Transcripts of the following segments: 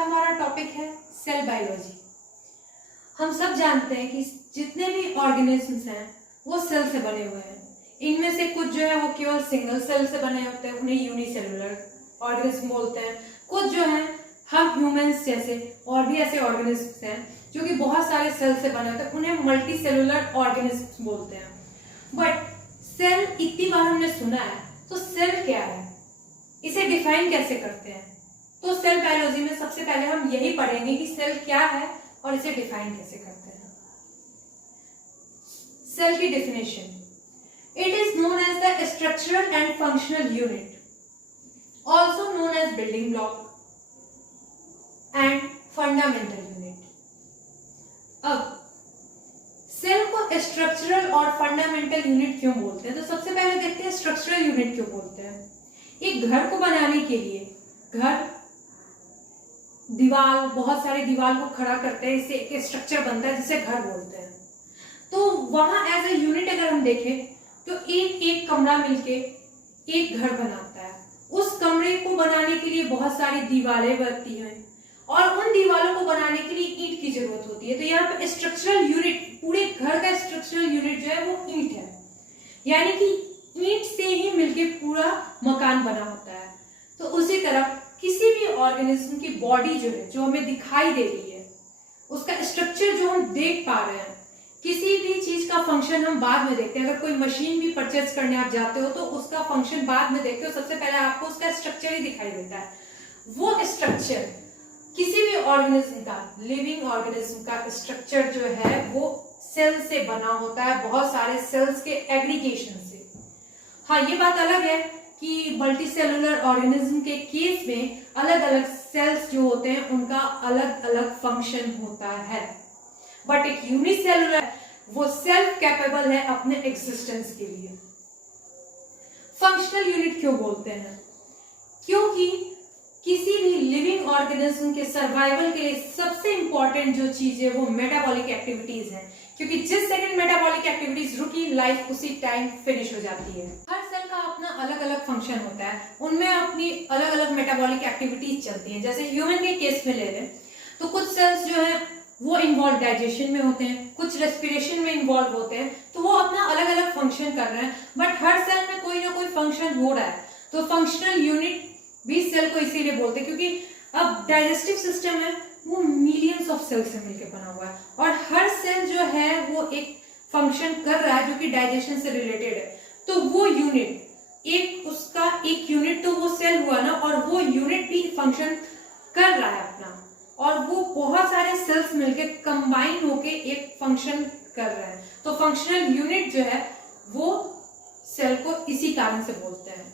का हमारा टॉपिक है सेल बायोलॉजी। हम सब जानते हैं कि जितने भी ऑर्गेनिजम्स हैं वो सेल से बने हुए हैं। इनमें से कुछ जो है वो केवल सिंगल सेल से बने होते हैं, उन्हें यूनिसेलुलर ऑर्गेनिज्म बोलते हैं। कुछ जो है हम ह्यूमंस जैसे और भी ऐसे ऑर्गेनिजम्स हैं जो कि बहुत सारे सेल से बने होते हैं, उन्हें मल्टी सेलुलर ऑर्गेनिज्म बोलते हैं। बट सेल इतनी बार हमने सुना है, तो सेल क्या है, इसे डिफाइन कैसे करते हैं? तो सेल बायोलॉजी में सबसे पहले हम यही पढ़ेंगे कि सेल क्या है और इसे डिफाइन कैसे करते हैं। सेल की definition, it is known as the structural and functional unit, also known as building block and fundamental unit. अब सेल को स्ट्रक्चरल और फंडामेंटल यूनिट क्यों बोलते हैं? तो सबसे पहले देखते हैं स्ट्रक्चरल यूनिट क्यों बोलते हैं। एक घर को बनाने के लिए घर दीवार, बहुत सारे दीवार को खड़ा करते हैं, इससे एक स्ट्रक्चर बनता है जिसे घर बोलते हैं। तो वहां एज ए यूनिट अगर हम देखें तो एक एक कमरा मिलके एक घर बनाता है। उस कमरे को बनाने के लिए बहुत सारी दीवारें बनती हैं और उन दीवारों को बनाने के लिए ईंट की जरूरत होती है। तो यहाँ पे स्ट्रक्चरल यूनिट, पूरे घर का स्ट्रक्चरल यूनिट जो है वो ईंट है, यानी कि ईंट से ही मिलके पूरा मकान बना होता है। तो उसी तरह किसी भी ऑर्गेनिज्म की बॉडी जो है, जो हमें दिखाई दे रही है, उसका स्ट्रक्चर जो हम देख पा रहे हैं, किसी भी चीज का फंक्शन हम बाद में देखते हैं। अगर कोई मशीन भी परचेज करने आप जाते हो तो उसका फंक्शन बाद में देखते हो, सबसे पहले आपको उसका स्ट्रक्चर ही दिखाई देता है। वो स्ट्रक्चर किसी भी ऑर्गेनिज्म का, लिविंग ऑर्गेनिज्म का स्ट्रक्चर जो है वो सेल से बना होता है, बहुत सारे सेल्स के एग्रीगेशन से। हाँ, ये बात अलग है कि मल्टी सेलुलर ऑर्गेनिज्म के केस में अलग अलग सेल्स जो होते हैं उनका अलग अलग फंक्शन होता है। बट एक यूनिसेलुलर, वो सेल्फ कैपेबल है अपने एग्जिस्टेंस के लिए। फंक्शनल यूनिट क्यों बोलते हैं? क्योंकि किसी भी लिविंग ऑर्गेनिज्म के सर्वाइवल के लिए सबसे इंपॉर्टेंट जो चीज है वो मेटाबॉलिक एक्टिविटीज है, क्योंकि जिस सेकंड मेटाबॉलिक एक्टिविटीज रुकी, लाइफ उसी टाइम फिनिश हो जाती है। हर सेल का अपना अलग अलग फंक्शन होता है, उनमें अपनी अलग अलग मेटाबॉलिक एक्टिविटीज चलती हैं। जैसे ह्यूमन के केस में ले लें तो कुछ सेल्स जो है वो इन्वॉल्व डाइजेशन में होते हैं, कुछ रेस्पिरेशन में इन्वॉल्व होते हैं, तो वो अपना अलग अलग फंक्शन कर रहे हैं। बट हर सेल में कोई ना कोई फंक्शन हो रहा है, तो फंक्शनल यूनिट भी सेल को इसीलिए बोलते हैं क्योंकि अब डाइजेस्टिव सिस्टम है वो मिलियंस ऑफ सेल से मिलकर बना हुआ है और हर सेल जो है वो एक फंक्शन कर रहा है जो कि डाइजेशन से रिलेटेड है। तो वो यूनिट, एक उसका एक यूनिट तो वो सेल हुआ ना, और वो यूनिट भी फंक्शन कर रहा है अपना, और वो बहुत सारे सेल्स मिलके कंबाइन होके एक फंक्शन कर रहे हैं। तो फंक्शनल यूनिट जो है वो सेल को इसी कारण से बोलते हैं।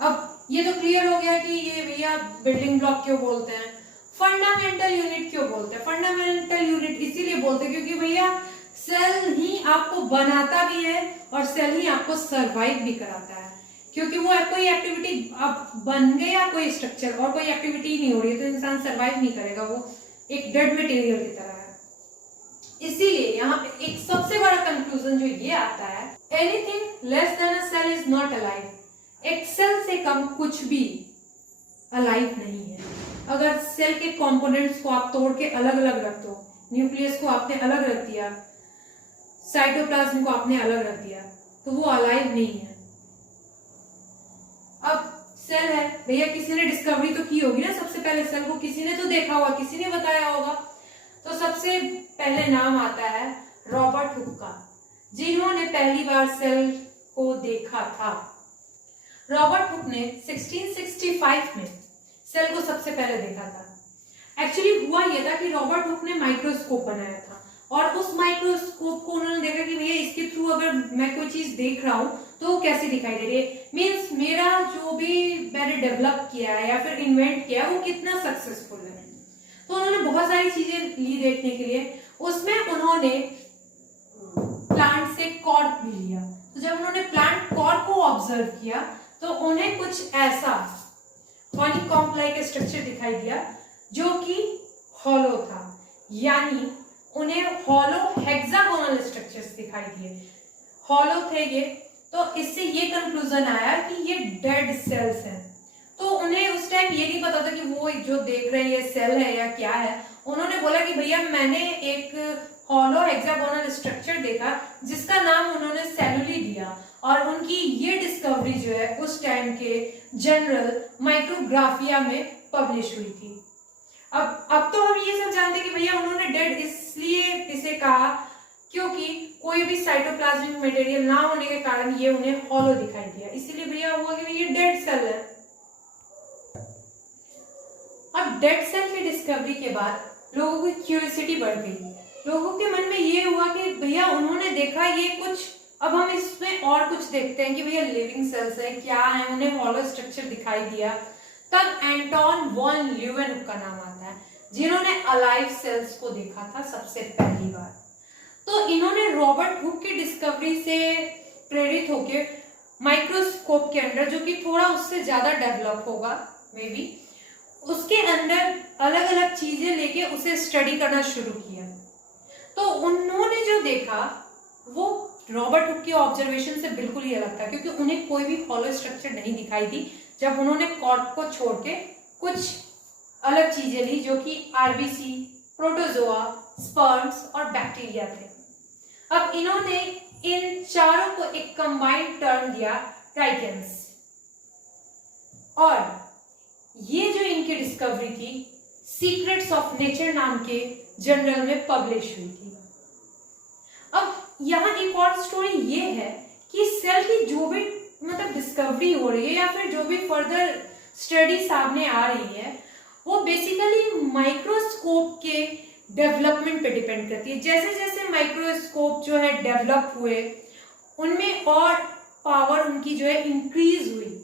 अब ये तो क्लियर हो गया कि ये भैया बिल्डिंग ब्लॉक क्यों बोलते हैं। फंडामेंटल यूनिट क्यों बोलते हैं? फंडामेंटल यूनिट इसीलिए बोलते हैं क्योंकि भैया सेल ही आपको बनाता भी है और सेल ही आपको सर्वाइव भी कराता है, क्योंकि वो कोई एक्टिविटी, अब बन गया कोई स्ट्रक्चर और कोई एक्टिविटी नहीं हो रही है तो इंसान सर्वाइव नहीं करेगा, वो एक डेड मटेरियल की तरह है। इसीलिए यहाँ पे एक सबसे बड़ा कंक्लूजन जो ये आता है, anything less than a cell is not alive. एक सेल से कम कुछ भी अलाइव नहीं है। अगर सेल के कंपोनेंट्स को आप तोड़ के अलग अलग रख दो, न्यूक्लियस को आपने अलग रख दिया, साइटोप्लाज्म को आपने अलग रख दिया, तो वो अलाइव नहीं है। अब सेल है भैया, किसी ने डिस्कवरी तो की होगी ना, सबसे पहले सेल को किसी ने तो देखा होगा, किसी ने बताया होगा। तो सबसे पहले नाम आता है रॉबर्ट हुक का, जिन्होंने पहली बार सेल को देखा था। रॉबर्ट हुक ने 1665 में सेल को सबसे पहले देखा था। एक्चुअली हुआ यह था कि रॉबर्ट हुक ने माइक्रोस्कोप बनाया था और उस माइक्रोस्कोप को उन्होंने देखा कि भैया इसके थ्रू अगर मैं कोई चीज देख रहा हूं तो वो कैसे दिखाई दे रही है, मीन्स मेरा जो भी मैंने डेवलप किया है या फिर इन्वेंट किया है वो कितना सक्सेसफुल है। तो उन्होंने बहुत सारी चीजें ली देखने के लिए, उसमें उन्होंने प्लांट से कॉर्क भी लिया। तो जब उन्होंने प्लांट कॉर्क को ऑब्जर्व किया तो उन्हें कुछ ऐसा हनीकॉम्ब लाइक स्ट्रक्चर दिखाई दिया जो कि हॉलो था, यानी उन्हें हॉलो हेक्सागोनल स्ट्रक्चर्स दिखाई दिए, हॉलो थे ये। तो इससे ये कंक्लूजन आया कि ये डेड सेल्स हैं। तो उन्हें उस टाइम ये नहीं पता था कि वो जो देख रहे हैं ये सेल है या क्या है। उन्होंने बोला कि भैया मैंने एक हॉलो हेक्सागोनल स्ट्रक्चर देखा जिसका नाम उन्होंने सेलुली दिया, और उनकी ये डिस्कवरी जो है उस टाइम के जनरल माइक्रोग्राफिया में पब्लिश हुई थी। अब तो हम ये सब जानते हैं कि भैया उन्होंने डेड इसलिए इसे कहा क्योंकि कोई भी साइटोप्लाज्मिक मटेरियल ना होने के कारण ये उन्हें हॉलो दिखाई दिया, इसीलिए भैया हुआ कि ये डेड सेल है। अब डेड सेल की डिस्कवरी के बाद लोगों की क्यूरियोसिटी बढ़ गई। लोगों के मन में ये हुआ कि भैया उन्होंने देखा ये कुछ, अब हम इसमें और कुछ देखते हैं कि भैया लिविंग सेल्स है क्या है, उन्हें हॉलो स्ट्रक्चर दिखाई दिया। तब एंटोन वॉन ल्यूवेनहुक का नाम आता है जिन्होंने अलाइव सेल्स को देखा था सबसे पहली बार। तो इन्होंने रॉबर्ट हुक की डिस्कवरी से प्रेरित होकर माइक्रोस्कोप के अंदर, जो कि थोड़ा उससे ज्यादा डेवलप होगा मे बी, उसके अंदर अलग अलग चीजें लेके उसे स्टडी करना शुरू किया। तो उन्होंने जो देखा वो रॉबर्ट हुक के ऑब्जर्वेशन से बिल्कुल ही अलग था, क्योंकि उन्हें कोई भी हॉलो स्ट्रक्चर नहीं दिखाई दी जब उन्होंने कॉर्क को छोड़ के कुछ अलग चीजें ली जो कि आरबीसी, प्रोटोजोआ, स्पर्म्स और बैक्टीरिया थे। अब इन्होंने इन चारों को एक कंबाइंड टर्म दिया ट्राइकेंस, और ये जो इनकी डिस्कवरी थी सीक्रेट्स ऑफ नेचर नाम के जर्नल में पब्लिश हुई थी। अब यहाँ एक और स्टोरी ये है कि सेल की जो भी मतलब डिस्कवरी हो रही है या फिर जो भी फर्दर स्टडी सामने आ रही है वो बेसिकली माइक्रोस्कोप के डेवलपमेंट पे डिपेंड करती है। जैसे जैसे माइक्रोस्कोप जो है डेवलप हुए उनमें और पावर उनकी जो है इंक्रीज हुई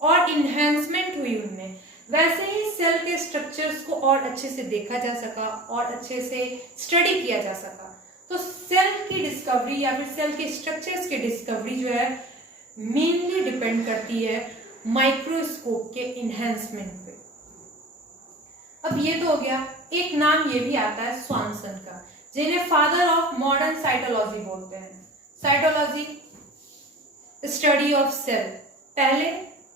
और इन्हेंसमेंट हुई उनमें, वैसे ही सेल के स्ट्रक्चर्स को और अच्छे से देखा जा सका और अच्छे से स्टडी किया जा सका। तो सेल की डिस्कवरी या फिर सेल के स्ट्रक्चर्स की डिस्कवरी जो है मेनली डिपेंड करती है माइक्रोस्कोप के इन्हेंसमेंट पे। अब ये तो हो गया। एक नाम ये भी आता है स्वानसन का, जिन्हें फादर ऑफ मॉडर्न साइटोलॉजी बोलते हैं। साइटोलॉजी स्टडी ऑफ सेल, पहले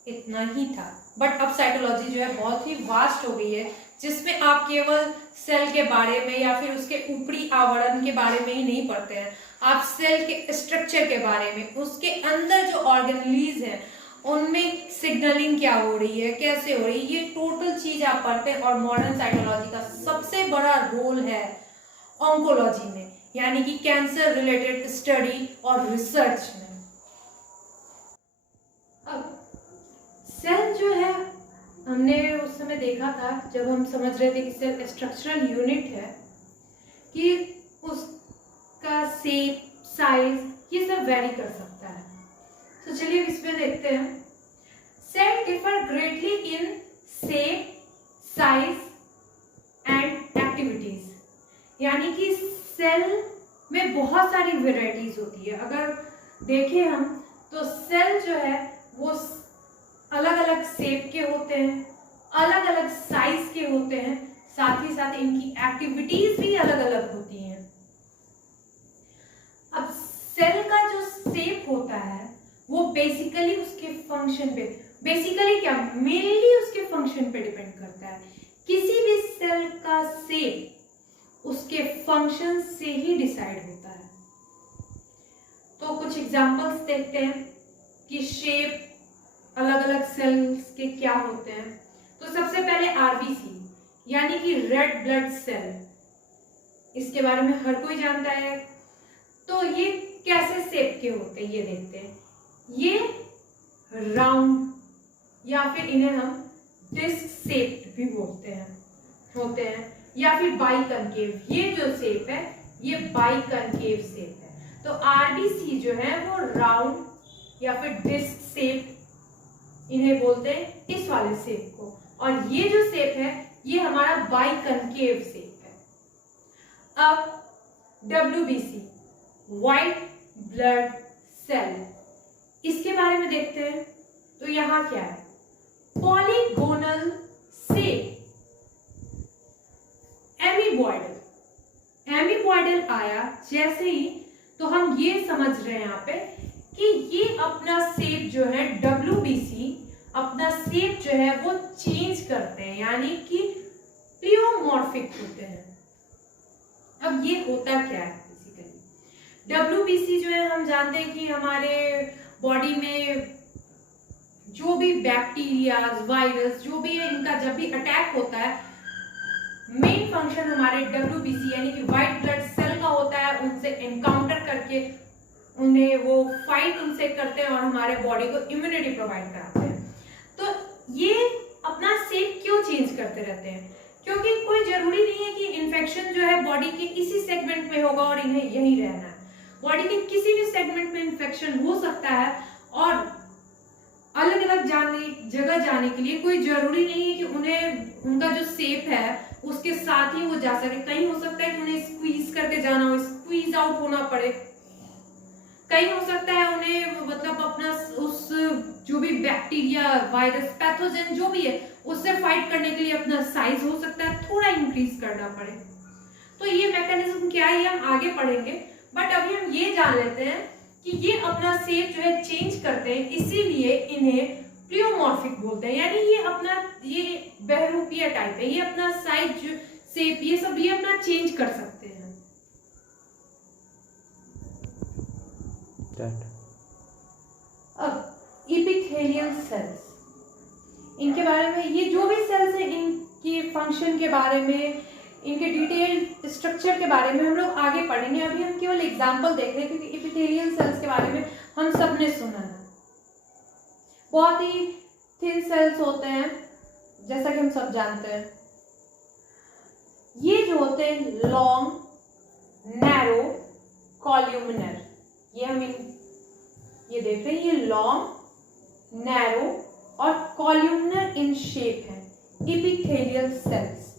इतना ही था, बट अब साइटोलॉजी जो है बहुत ही वास्ट हो गई है, जिसमें आप केवल सेल के बारे में या फिर उसके ऊपरी आवरण के बारे में ही नहीं पढ़ते हैं, आप सेल के स्ट्रक्चर के बारे में, उसके अंदर जो ऑर्गेनेलीज हैं उनमें सिग्नलिंग क्या हो रही है, कैसे हो रही है, ये टोटल चीज आप पढ़ते हैं। और मॉडर्न साइटोलॉजी का सबसे बड़ा रोल है ऑन्कोलॉजी में, यानी कि कैंसर रिलेटेड स्टडी और रिसर्च में। अब सेल जो है हमने उस समय देखा था जब हम समझ रहे थे कि सेल स्ट्रक्चरल यूनिट है, कि उसका शेप, साइज ये सब वेरी कर सकता है। तो चलिए इसमें देखते हैं। Cell differ greatly in shape, size and activities, यानी कि सेल में बहुत सारी वेराइटीज होती है। अगर देखें हम तो सेल जो है वो अलग अलग शेप के होते हैं, अलग अलग साइज के होते हैं, साथ ही साथ इनकी एक्टिविटीज भी अलग अलग होती हैं। अब सेल का जो शेप होता है वो बेसिकली उसके फंक्शन पे, बेसिकली क्या, मेनली उसके फंक्शन पे डिपेंड करता है। किसी भी सेल का शेप उसके फंक्शन से ही डिसाइड होता है। तो कुछ एग्जांपल्स देखते हैं कि शेप अलग अलग सेल्स के क्या होते हैं। तो सबसे पहले आरबीसी यानी कि रेड ब्लड सेल, इसके बारे में हर कोई जानता है। तो ये कैसे शेप के होते हैं ये देखते हैं। ये राउंड या फिर इन्हें हम डिस्क शेप्ड भी बोलते हैं, होते हैं, या फिर बाइकनकेव। ये जो शेप है ये बाइकनकेव शेप है। तो आरबीसी जो है वो राउंड या फिर डिस्क शेप इन्हें बोलते हैं, इस वाले शेप को। और ये जो शेप है ये हमारा बाइकनकेव शेप है। अब WBC व्हाइट ब्लड सेल, इसके बारे में देखते हैं। तो यहां क्या है, पॉलीगोनल शेप, एमीबॉयडल। एमीबॉयडल आया जैसे ही तो हम ये समझ रहे हैं यहाँ पे कि ये अपना शेप जो है WBC अपना शेप जो है वो चेंज करते हैं, यानी कि प्लियोमॉर्फिक होते हैं। अब ये होता क्या है बेसिकली? WBC जो है हम जानते हैं कि हमारे बॉडी में जो भी बैक्टीरिया, वायरस जो भी है, इनका जब भी अटैक होता है, मेन फंक्शन हमारे WBC यानी कि व्हाइट ब्लड सेल का होता है, उनसे एनकाउंटर करके उन्हें वो फाइट उनसे करते हैं और हमारे बॉडी को इम्यूनिटी प्रोवाइड कराते हैं। तो ये अपना शेप क्यों चेंज करते रहते हैं? क्योंकि कोई जरूरी नहीं है कि इन्फेक्शन जो है बॉडी के इसी सेगमेंट में होगा और इन्हें यही रहना है। बॉडी के किसी भी सेगमेंट में इन्फेक्शन हो सकता है और अलग अलग जगह जाने के लिए कोई जरूरी नहीं है कि उन्हें उनका जो शेप है उसके साथ ही वो जा सके। कहीं हो सकता है कि उन्हें स्क्वीज करके जाना हो, स्क्वीज आउट होना पड़े। कहीं हो सकता है उन्हें मतलब अपना उस जो भी बैक्टीरिया, वायरस, पैथोजन जो भी है उससे फाइट करने के लिए अपना साइज हो सकता है थोड़ा इंक्रीज करना पड़े। तो ये मैकेनिज्म क्या है हम आगे पढ़ेंगे, बट अभी हम ये जान लेते हैं कि ये अपना शेप जो है चेंज करते हैं, इसीलिए इन्हें प्लियोमॉर्फिक बोलते हैं। यानी ये अपना ये बहुरूपीय टाइप है, ये अपना साइज, शेप, ये सब ये अपना चेंज कर सकते हैं। अब एपिथेलियल सेल्स, इनके बारे में, ये जो भी सेल्स हैं इनके फंक्शन के बारे में, इनके डिटेल स्ट्रक्चर के बारे में हम लोग आगे पढ़ेंगे। अभी हम केवल एग्जांपल देख रहे हैं क्योंकि एपिथेलियल सेल्स के बारे में हम सबने सुना है। बहुत ही थिन सेल्स होते हैं जैसा कि हम सब जानते हैं। ये जो होते हैं लॉन्ग, नैरो, कॉल्यूमिनर, ये हम ये देख रहे हैं, ये लॉन्ग, नैरो और कॉल्यूमिनर इन शेप है एपिथेलियल सेल्स।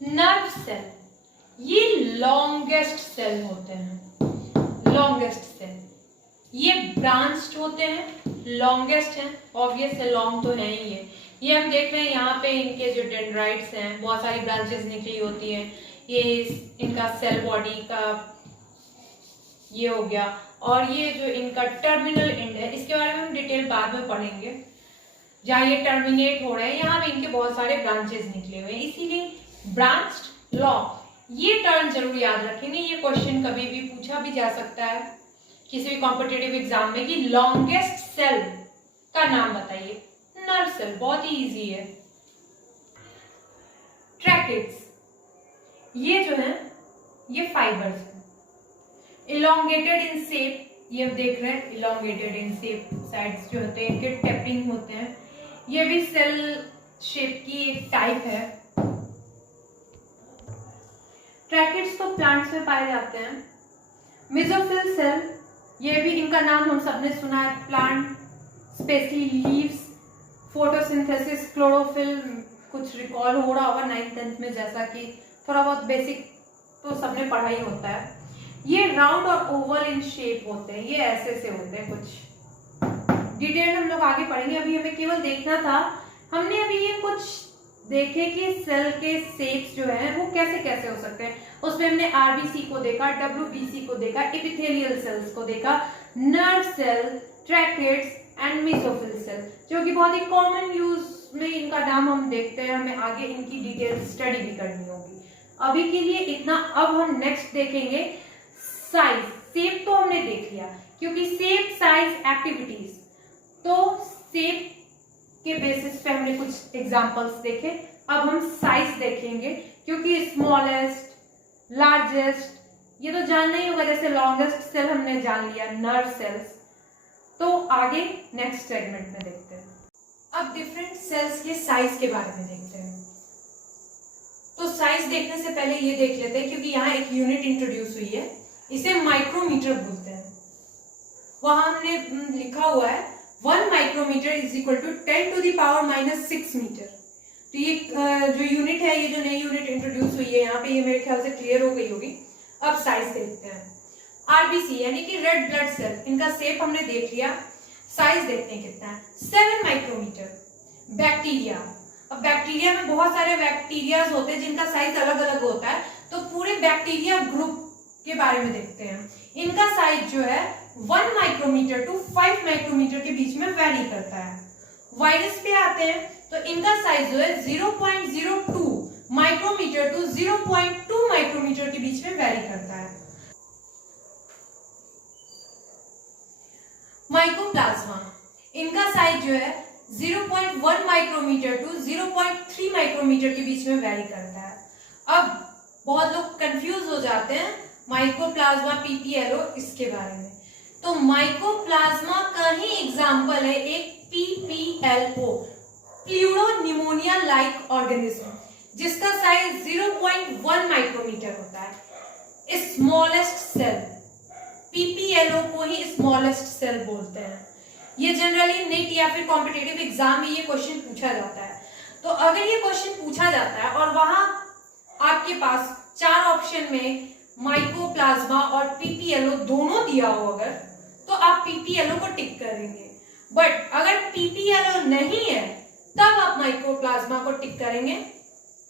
नर्व सेल, ये लॉन्गेस्ट सेल होते हैं, लॉन्गेस्ट सेल। ये ब्रांच्ड होते हैं, लॉन्गेस्ट हैं, ऑब्वियस है, लॉन्ग तो है ही है। ये हम देख रहे हैं यहाँ पे इनके जो डेंड्राइट्स हैं बहुत सारी ब्रांचेस निकली होती हैं। ये इनका सेल बॉडी का ये हो गया, और ये जो इनका टर्मिनल एंड है इसके बारे में हम डिटेल बाद में पढ़ेंगे। जहाँ ये टर्मिनेट हो रहे हैं यहाँ पे इनके बहुत सारे ब्रांचेस निकले हुए हैं, इसीलिए ब्रांच्ड, लॉन्ग, ये टर्म जरूर याद रखेंगे। ये क्वेश्चन कभी भी पूछा भी जा सकता है किसी भी कॉम्पिटिटिव एग्जाम में कि लॉन्गेस्ट सेल का नाम बताइए। नर्व सेल, बहुत ही इजी है। ट्रैकेट्स, ये जो है ये फाइबर्स हैं, इलोंगेटेड इन शेप, ये हम देख रहे हैं इलोंगेटेड इन शेप, साइड्स जो होते हैं इनके टेपिंग होते हैं। ये भी सेल शेप की एक टाइप है। ट्रैकेट्स तो प्लांट्स में पाए जाते हैं। मेसोफिल सेल, ये भी इनका नाम हम सबने सुना है, plant specially leaves, photosynthesis, chlorophyll, कुछ रिकॉल हो रहा होगा 9th-10th में, जैसा कि थोड़ा बहुत बेसिक तो सबने पढ़ा ही होता है। ये राउंड और ओवल इन शेप होते हैं, ये ऐसे से होते हैं। कुछ डिटेल हम लोग आगे पढ़ेंगे, अभी हमें केवल देखना था। हमने अभी ये कुछ देखे कि सेल के शेप्स जो हैं वो कैसे कैसे हो सकते हैं। उसमें हमने आरबीसी को देखा, WBC को देखा, एपिथेलियल सेल्स को देखा, nerve cell, tracheids and mesophyll cell, जो कि बहुत ही कॉमन यूज में इनका नाम हम देखते हैं। हमें आगे इनकी डिटेल स्टडी भी करनी होगी। अभी के लिए इतना। अब हम नेक्स्ट देखेंगे साइज। शेप तो हमने देख लिया, क्योंकि शेप, साइज, एक्टिविटीज, तो शेप के बेसिस पे हमने कुछ एग्जांपल्स देखे। अब हम साइज देखेंगे, क्योंकि स्मॉलेस्ट, लार्जेस्ट ये तो जानना ही होगा। जैसे लॉन्गेस्ट सेल हमने जान लिया, नर्व सेल्स, तो आगे नेक्स्ट सेगमेंट में देखते हैं। अब डिफरेंट सेल्स के साइज के बारे में देखते हैं। तो साइज देखने से पहले ये देख लेते हैं, क्योंकि यहाँ एक यूनिट इंट्रोड्यूस हुई है, इसे माइक्रोमीटर बोलते हैं। वहां हमने लिखा हुआ है 1 micrometre is equal to 10⁻⁻6 metre. तो ये जो यूनिट है, ये जो नई यूनिट इंट्रोड्यूस हुई है यहाँ पे, ये मेरे ख्याल से क्लियर हो गई होगी। अब साइज देखते हैं। आरबीसी यानी कि रेड ब्लड सेल, इनका शेप हमने देख लिया। साइज देखते हैं कितना है, 7 माइक्रोमीटर। बैक्टीरिया, अब बैक्टीरिया में बहुत सारे बैक्टीरियाज होते हैं जिनका साइज अलग अलग होता है, तो पूरे बैक्टीरिया ग्रुप के बारे में देखते हैं। इनका साइज जो है 1 माइक्रोमीटर टू 5 माइक्रोमीटर के बीच में वैरी करता है। वायरस पे आते हैं तो इनका साइज जो है 0.02 माइक्रोमीटर टू 0.2 माइक्रोमीटर के बीच में वैरी करता है। माइकोप्लाज्मा, इनका साइज जो है 0.1 माइक्रोमीटर टू 0.3 माइक्रोमीटर के बीच में वैरी करता है। अब बहुत लोग कंफ्यूज हो जाते हैं माइकोप्लाज्मा, पीपीएलओ इसके बारे में। तो माइकोप्लाज्मा का ही एग्जाम्पल है एक पीपीएलओ, प्लूरोनिमोनिया लाइक ऑर्गेनिज्म, जिसका साइज 0.1 माइक्रोमीटर होता है। स्मॉलेस्ट सेल, पीपीएलओ को ही स्मॉलेस्ट सेल बोलते हैं। ये जनरली नेट या फिर कॉम्पिटिटिव एग्जाम में ये क्वेश्चन पूछा जाता है। तो अगर ये क्वेश्चन पूछा जाता है और वहां आपके पास 4 ऑप्शन में माइकोप्लाज्मा और पीपीएलओ दोनों दिया हो अगर, तो आप पीपीएलओ को टिक करेंगे। बट अगर पीपीएलओ नहीं है तब आप माइकोप्लाज्मा को टिक करेंगे,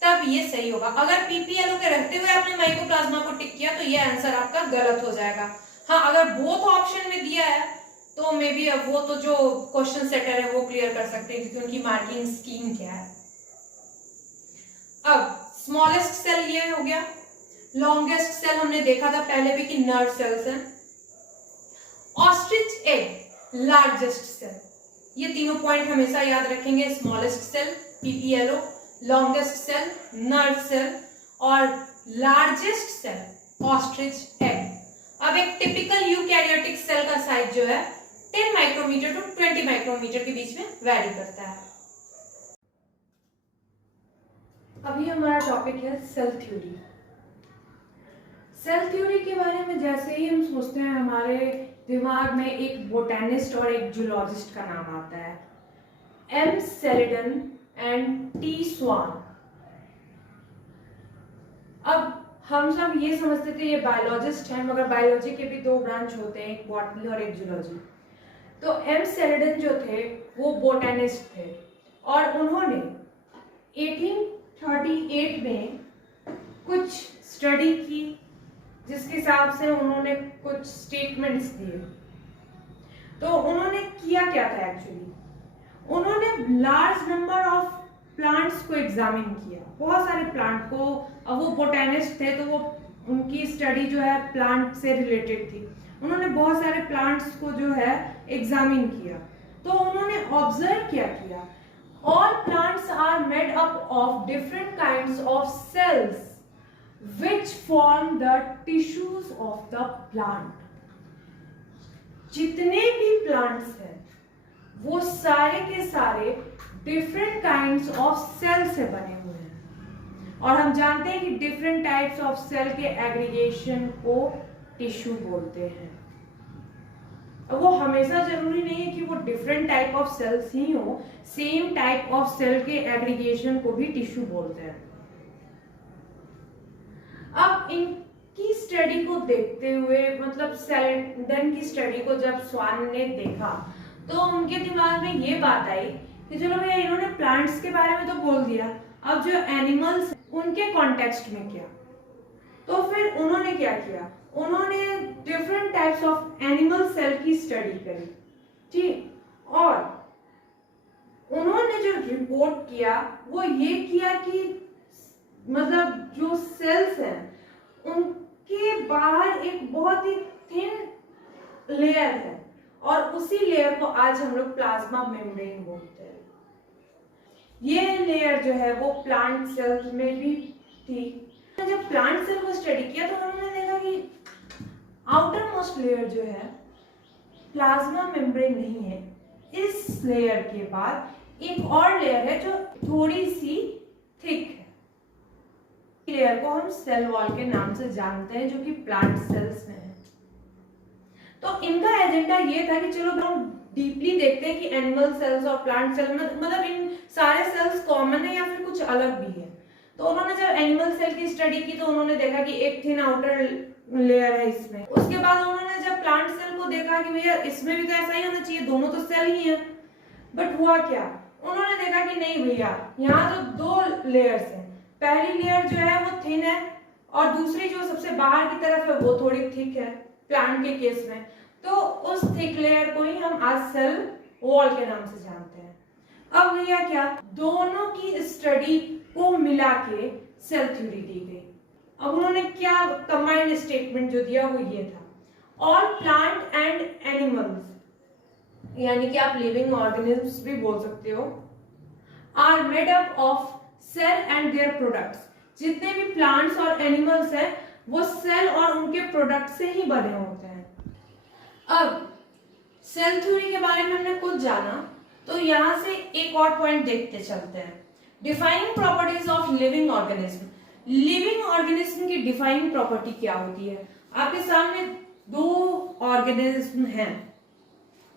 तब ये सही होगा। अगर पीपीएलओ के रहते हुए आपने माइकोप्लाज्मा को टिक किया तो ये आंसर आपका गलत हो जाएगा। हाँ, अगर बोथ ऑप्शन में दिया है तो मे बी वो तो जो क्वेश्चन सेटर है वो क्लियर कर सकते हैं क्योंकि उनकी मार्किंग स्कीम क्या है। अब स्मॉलेस्ट सेल ये हो गया। लॉन्गेस्ट सेल हमने देखा था पहले भी कि नर्व सेल्स हैं। ऑस्ट्रिच एग, लार्जेस्ट सेल, ये तीनों पॉइंट हमेशा याद रखेंगे। Smallest cell PPLO, longest cell nerve cell और लार्जेस्ट सेल ऑस्ट्रिच एग। अब एक टिपिकल यूकैरियोटिक सेल का साइज जो है 10 माइक्रोमीटर टू 20 माइक्रोमीटर के बीच में वैरी करता है। अभी हमारा टॉपिक है सेल थ्योरी। सेल थ्योरी के बारे में जैसे ही हम सोचते हैं हमारे दिमाग में एक बोटेनिस्ट और एक जूलॉजिस्ट का नाम आता है, एम सेलिडन एंड टी स्वान। अब हम सब ये समझते थे ये बायोलॉजिस्ट हैं, मगर बायोलॉजी के भी 2 ब्रांच होते हैं, एक बॉटनी और एक जूलॉजी। तो एम सेलिडन जो थे वो बोटेनिस्ट थे और उन्होंने 1838 में कुछ स्टडी की जिसके हिसाब से उन्होंने कुछ स्टेटमेंट्स दिए। तो उन्होंने किया क्या था एक्चुअली, उन्होंने लार्ज नंबर ऑफ प्लांट्स को एग्जामिन किया, बहुत सारे प्लांट को। अब वो बोटेनिस्ट थे तो वो उनकी स्टडी जो है प्लांट से रिलेटेड थी। उन्होंने बहुत सारे प्लांट्स को जो है एग्जामिन किया। तो उन्होंने ऑब्जर्व क्या किया, all plants are made up of different kinds of cells which form the tissues of the plant। जितने भी प्लांट्स हैं वो सारे के सारे डिफरेंट काइंड्स ऑफ सेल से बने हुए हैं और हम जानते हैं कि डिफरेंट टाइप्स ऑफ सेल के एग्रीगेशन को टिश्यू बोलते हैं। अब वो हमेशा जरूरी नहीं है कि वो डिफरेंट टाइप ऑफ सेल्स ही हो, सेम टाइप ऑफ सेल के एग्रीगेशन को भी टिश्यू बोलते हैं। अब इनकी स्टडी को देखते हुए, मतलब सेलिडन की स्टडी को जब स्वान ने देखा तो उनके दिमाग में ये बात आई कि चलो भैया इन्होंने प्लांट्स के बारे में तो बोल दिया, अब जो एनिमल्स उनके कॉन्टेक्स्ट में क्या। तो फिर उन्होंने क्या किया, उन्होंने different types of animal cell की स्टडी करी, ठीक। और उन्होंने जो रिपोर्ट किया वो ये किया कि मतलब जो सेल्स हैं उनके बाहर एक बहुत ही थिन लेयर है और उसी लेयर को आज हम लोग प्लाज्मा मेम्ब्रेन बोलते हैं। ये लेयर जो है वो प्लांट सेल्स में भी थी। जब प्लांट सेल को स्टडी किया तो उन्होंने देखा कि आउटर मोस्ट लेयर जो है प्लाज्मा मेम्ब्रेन नहीं है। इस लेयर के बाद एक और लेयर है जो थोड़ी सी थिक है। लेयर को हम सेल वॉल के नाम से जानते हैं जो कि प्लांट सेल्स में है। तो इनका एजेंडा ये था कि चलो हम डीपली देखते हैं कि एनिमल सेल्स और प्लांट सेल मतलब इन सारे सेल्स कॉमन है या फिर कुछ अलग भी है। तो उन्होंने जब एनिमल सेल की स्टडी की तो उन्होंने देखा कि एक थिन आउटर लेयर है इसमें। उसके बाद उन्होंने जब प्लांट सेल को देखा कि भैया इसमें भी तो ऐसा ही होना चाहिए, दोनों तो सेल ही है। बट हुआ क्या, उन्होंने देखा कि नहीं भैया यहाँ जो 2 लेयर्स हैं, पहली लेयर जो है वो थिन है और दूसरी जो सबसे बाहर की तरफ है वो थोड़ी थिक है प्लांट के केस में। तो उस थिक लेयर को ही हम आज सेल वॉल के नाम से जानते हैं। अब भैया क्या, दोनों की स्टडी को मिला के सेल थ्योरी दी गई। अब उन्होंने क्या कंबाइंड स्टेटमेंट जो दिया वो ये था, ऑल प्लांट एंड एनिमल्स, यानी कि आप लिविंग ऑर्गेनिज्म्स भी बोल सकते हो, are made up of cell and their products. जितने भी प्लांट्स और एनिमल्स हैं वो सेल और उनके प्रोडक्ट से ही बने होते हैं। अब सेल थ्योरी के बारे में हमने कुछ जाना, तो यहां से एक और पॉइंट देखते चलते हैं, defining properties of living organism. Living organism की डिफाइनिंग प्रॉपर्टी क्या होती है? आपके सामने दो ऑर्गेनिज्म हैं,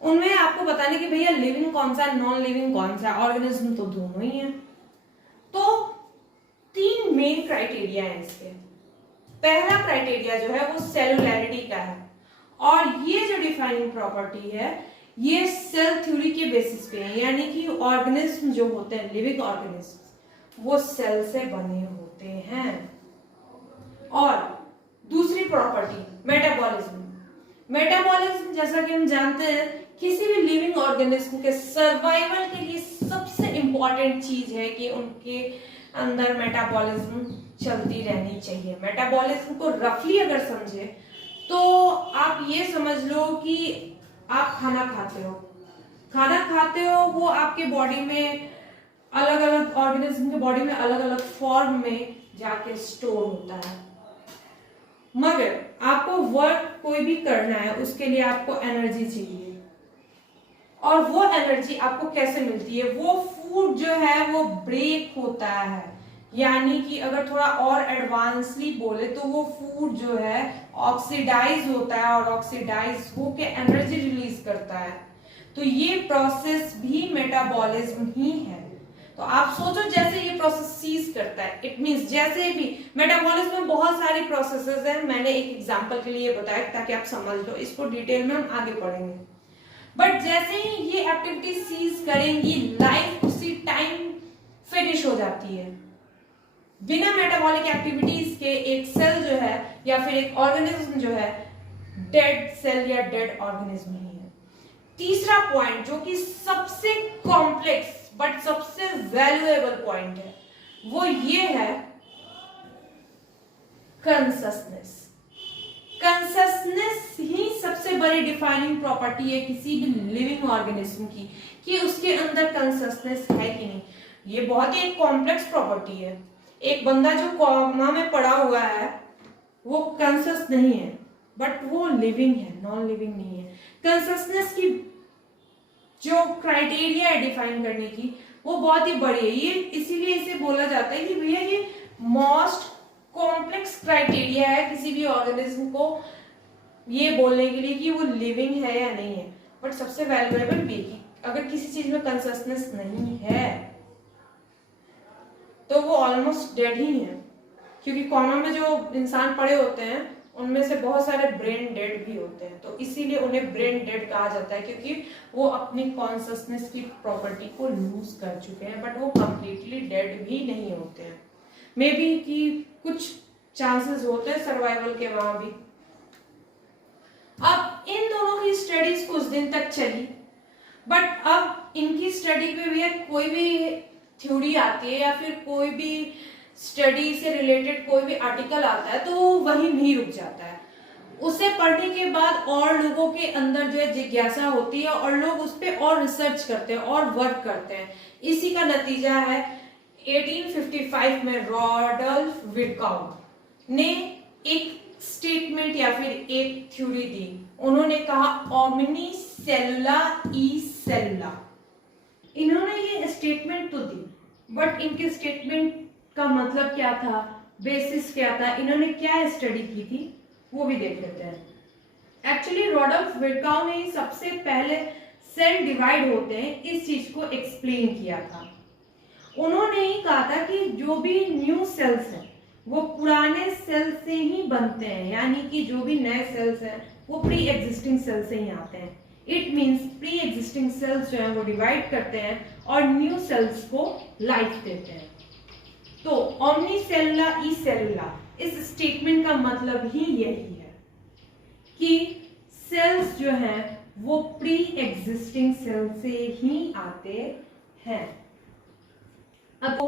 उनमें आपको बताने कि भैया लिविंग कौन सा है, नॉन लिविंग कौन सा है। ऑर्गेनिज्म तो दोनों ही हैं। तो तीन मेन क्राइटेरिया है इसके। पहला क्राइटेरिया जो है वो सेलुलैरिटी का है, और ये जो डिफाइनिंग प्रॉपर्टी है ये सेल थ्योरी के बेसिस पे है, यानी कि ऑर्गेनिज्म जो होते हैं, लिविंग ऑर्गेनिज्म, वो सेल से बने होते हैं। और दूसरी प्रॉपर्टी मेटाबॉलिज्म। मेटाबॉलिज्म जैसा कि हम जानते हैं किसी भी लिविंग ऑर्गेनिज्म के सर्वाइवल के लिए सबसे इंपॉर्टेंट चीज है कि उनके अंदर मेटाबॉलिज्म चलती रहनी चाहिए। मेटाबॉलिज्म को रफली अगर समझे तो आप ये समझ लो कि आप खाना खाते हो, वो आपके बॉडी में अलग अलग ऑर्गेनिज्म के बॉडी में अलग अलग फॉर्म में जाके स्टोर होता है। मगर आपको वर्क कोई भी करना है, उसके लिए आपको एनर्जी चाहिए, और वो एनर्जी आपको कैसे मिलती है? वो फूड जो है वो ब्रेक होता है, यानी कि अगर थोड़ा और एडवांसली बोले तो वो फूड जो है ऑक्सीडाइज होता है, और ऑक्सीडाइज होके एनर्जी रिलीज करता है। तो ये प्रोसेस भी मेटाबॉलिज्म ही है। तो आप सोचो जैसे ये प्रोसेस सीज करता है, इट मींस जैसे भी मेटाबॉलिज्म में बहुत सारी प्रोसेसेस हैं, मैंने एक एग्जांपल के लिए बताया ताकि आप समझ लो, इसको डिटेल में हम आगे पढ़ेंगे। बट जैसे ही ये एक्टिविटी सीज करेंगी, लाइफ उसी टाइम फिनिश हो जाती है। बिना मेटाबॉलिक एक्टिविटीज के एक सेल जो है या फिर एक ऑर्गेनिज्म जो है डेड सेल या डेड ऑर्गेनिज्म ही है। तीसरा पॉइंट जो कि सबसे कॉम्प्लेक्स बट सबसे वैल्यूएबल पॉइंट है वो ये है कंसिस्टेंस। कंसिस्टेंस ही सबसे बड़ी डिफाइनिंग प्रॉपर्टी है किसी भी लिविंग ऑर्गेनिज्म की, कि उसके अंदर कंसिस्टेंस है कि नहीं। ये बहुत ही एक कॉम्प्लेक्स प्रॉपर्टी है। एक बंदा जो कोमा में पड़ा हुआ है वो कंसिस्ट नहीं है, बट वो लिविंग है, नॉन लिविंग नहीं है। कंसिस्टेंस की जो क्राइटेरिया है डिफाइन करने की वो बहुत ही बड़ी है। ये इसीलिए इसे बोला जाता है कि भैया ये मोस्ट कॉम्प्लेक्स क्राइटेरिया है किसी भी ऑर्गेनिज्म को ये बोलने के लिए कि वो लिविंग है या नहीं है। बट सबसे वैल्यूएबल भी कि अगर किसी चीज में कंसिस्टेंस नहीं है तो वो ऑलमोस्ट डेड ही है, क्योंकि कोमा में जो इंसान पड़े होते हैं उनमें से बहुत सारे ब्रेन डेड भी होते हैं। तो इसीलिए उन्हें ब्रेन डेड कहा जाता है, क्योंकि वो अपनी कॉन्शियसनेस की प्रॉपर्टी को लूज कर चुके हैं, बट वो कंप्लीटली डेड भी नहीं होते हैं। मे बी कि कुछ चांसेस होते हैं सर्वाइवल के वहां भी। अब इन दोनों की स्टडीज कुछ दिन तक चली, बट अब इनकी स्टडी पे भी कोई भी थ्योरी आती है या फिर कोई भी स्टडी से रिलेटेड कोई भी आर्टिकल आता है तो वही नहीं रुक जाता है। उसे पढ़ने के बाद और लोगों के अंदर जो है जिज्ञासा होती है और लोग उस पर और रिसर्च करते हैं और वर्क करते हैं। इसी का नतीजा है 1855 में रॉडल्फ विर्काउ ने एक स्टेटमेंट या फिर एक थ्योरी दी। उन्होंने कहा ओमनी सेलुला ई सेलुला। इन्होंने ये स्टेटमेंट तो दी, बट इनके स्टेटमेंट का मतलब क्या था, बेसिस क्या था, इन्होंने क्या स्टडी की थी वो भी देख लेते हैं। एक्चुअली रॉडल्फ विर्काउ ने सबसे पहले सेल डिवाइड होते हैं इस चीज को एक्सप्लेन किया था। उन्होंने ही कहा था कि जो भी न्यू सेल्स हैं वो पुराने सेल से ही बनते हैं, यानी कि जो भी नए सेल्स हैं वो प्री एग्जिस्टिंग सेल से ही आते हैं। It means pre existing sales जो है वो डिवाइड करते हैं और न्यू सेल्स को लाइफ देते हैं। तो ओमनी सेलुला ई सेलुला इस स्टेटमेंट का मतलब ही यही है कि सेल्स जो हैं वो प्री एग्जिस्टिंग सेल से ही आते हैं। अब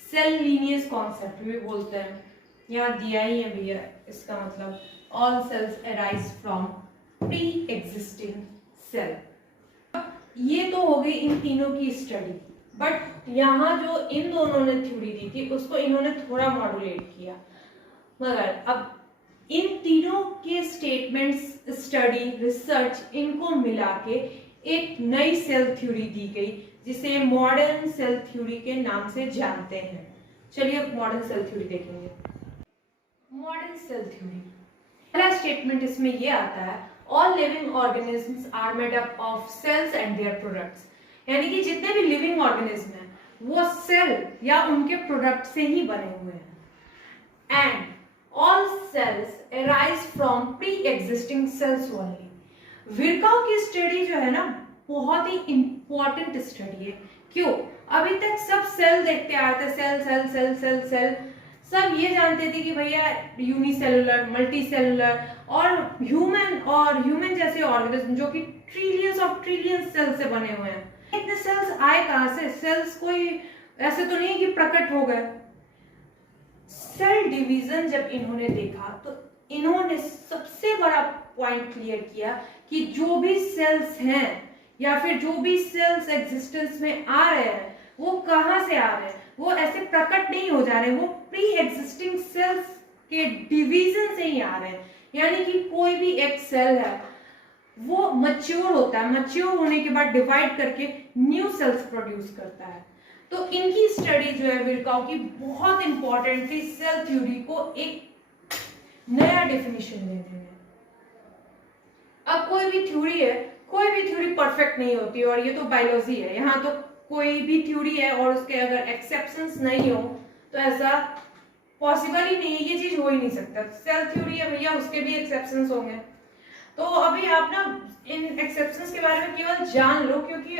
सेल लीनियज कॉन्सेप्ट भी बोलते हैं, यहाँ दिया ही है भैया, इसका मतलब all cells arise from pre existing cell. ये तो हो गई इन तीनों की स्टडी, बट यहाँ जो इन दोनों ने थ्योरी दी थी उसको इन्होंने थोड़ा मॉड्यूलेट किया। मगर अब इन तीनों के स्टेटमेंट्स, स्टडी, रिसर्च, इनको मिला के एक नई सेल थ्योरी दी गई जिसे मॉडर्न सेल थ्योरी के नाम से जानते हैं। चलिए अब मॉडर्न सेल थ्योरी देखेंगे। मॉडर्न सेल थ्योरी, पहला स्टेटमेंट इसमें ये आता है, all living organisms are made up of cells and their products. यानी कि जितने भी लिविंग ऑर्गेनिज्म हैं वो सेल या उनके प्रोडक्ट से ही बने हुए हैं। And all cells arise from pre existing cells only. Virchow की स्टडी जो है ना बहुत ही इंपॉर्टेंट स्टडी है। क्यों? अभी तक सब सेल देखते आ रहे थे, cell cell cell cell cell, सब ये जानते थे कि भैया यूनिसेलुलर, मल्टी सेलुलर और ह्यूमन जैसे ऑर्गेनिज्म जो कि ट्रिलियंस ऑफ ट्रिलियंस सेल से बने हुए हैं। इतने सेल्स आए कहां से? सेल्स कोई ऐसे तो नहीं कि प्रकट हो गए। सेल डिवीजन जब इन्होंने देखा तो इन्होंने सबसे बड़ा पॉइंट क्लियर किया कि जो भी सेल्स हैं या फिर जो भी सेल्स एग्जिस्टेंस में आ रहे हैं वो कहां से आ रहे हैं? वो ऐसे प्रकट नहीं हो जा रहे, वो प्री एग्जिस्टिंग सेल्स के डिवीजन से ही आ रहे हैं। यानी कि कोई भी एक सेल है वो मैच्योर होता है, मैच्योर होने के बाद डिवाइड करके न्यू सेल्स प्रोड्यूस करता है। तो इनकी स्टडी जो है विर्काउ की बहुत इंपॉर्टेंट थी सेल थ्योरी को एक नया डेफिनेशन देने में। अब कोई भी थ्योरी है, कोई भी थ्योरी परफेक्ट नहीं होती और ये तो बायोलॉजी है, यहाँ तो कोई भी थ्योरी है और उसके अगर एक्सेप्शंस नहीं हो तो ऐसा पॉसिबल ही नहीं है, ये चीज हो ही नहीं सकता। सेल थ्योरी है भैया, उसके भी एक्सेप्शंस होंगे। तो अभी आप ना इन एक्सेप्शंस के बारे में केवल जान लो, क्योंकि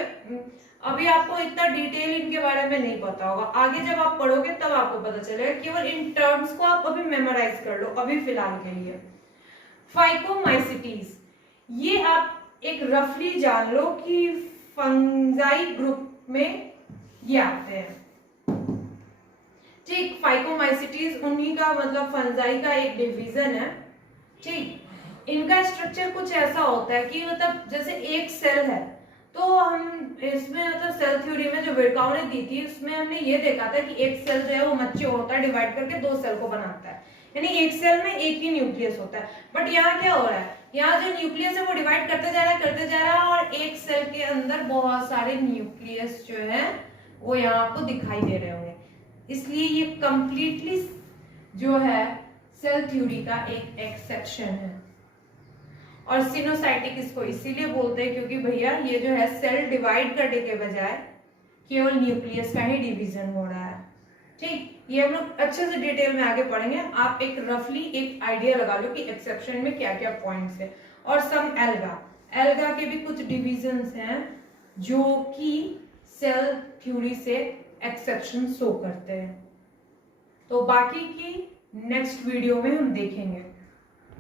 अभी आपको इतना डिटेल इनके बारे में नहीं पता होगा। आगे जब आप पढ़ोगे तब आपको पता चलेगा। केवल इन टर्म्स को आप अभी मेमोराइज कर लो अभी फिलहाल के लिए। फाइकोमाइसिटीज, ये आप एक रफली जान लो कि फंजाई ग्रुप में ये आते हैं। ठीक, फाइकोमाइसिटीज उन्हीं का मतलब फंजाई का एक डिवीजन है। ठीक, इनका स्ट्रक्चर कुछ ऐसा होता है कि मतलब जैसे एक सेल है, तो हम इसमें मतलब सेल थ्योरी में जो विर्काउ ने दी थी उसमें हमने ये देखा था कि एक सेल जो है वो मैच्योर होता है, डिवाइड करके दो सेल को बनाता है, यानी एक सेल में एक ही न्यूक्लियस होता है। बट यहाँ क्या हो रहा है, यहाँ जो न्यूक्लियस है वो डिवाइड करते जा रहा है और एक सेल के अंदर बहुत सारे न्यूक्लियस जो है वो यहाँ आपको दिखाई दे रहे होंगे। इसलिए ये कंप्लीटली जो है सेल थ्योरी का एक एक्सेप्शन है। और सिनोसाइटिक इसको इसीलिए बोलते हैं क्योंकि भैया ये जो है सेल डिवाइड करने के बजाय केवल न्यूक्लियस का ही डिवीजन हो रहा है। ठीक, ये हम लोग अच्छे से डिटेल में आगे पढ़ेंगे। आप एक रफली एक आइडिया लगा लो कि एक्सेप्शन में क्या क्या पॉइंट्स है। और सम एल्गा के भी कुछ डिविजन्स हैं जो कि सेल थ्योरी से एक्सेप्शन शो करते हैं। तो बाकी की नेक्स्ट वीडियो में हम देखेंगे।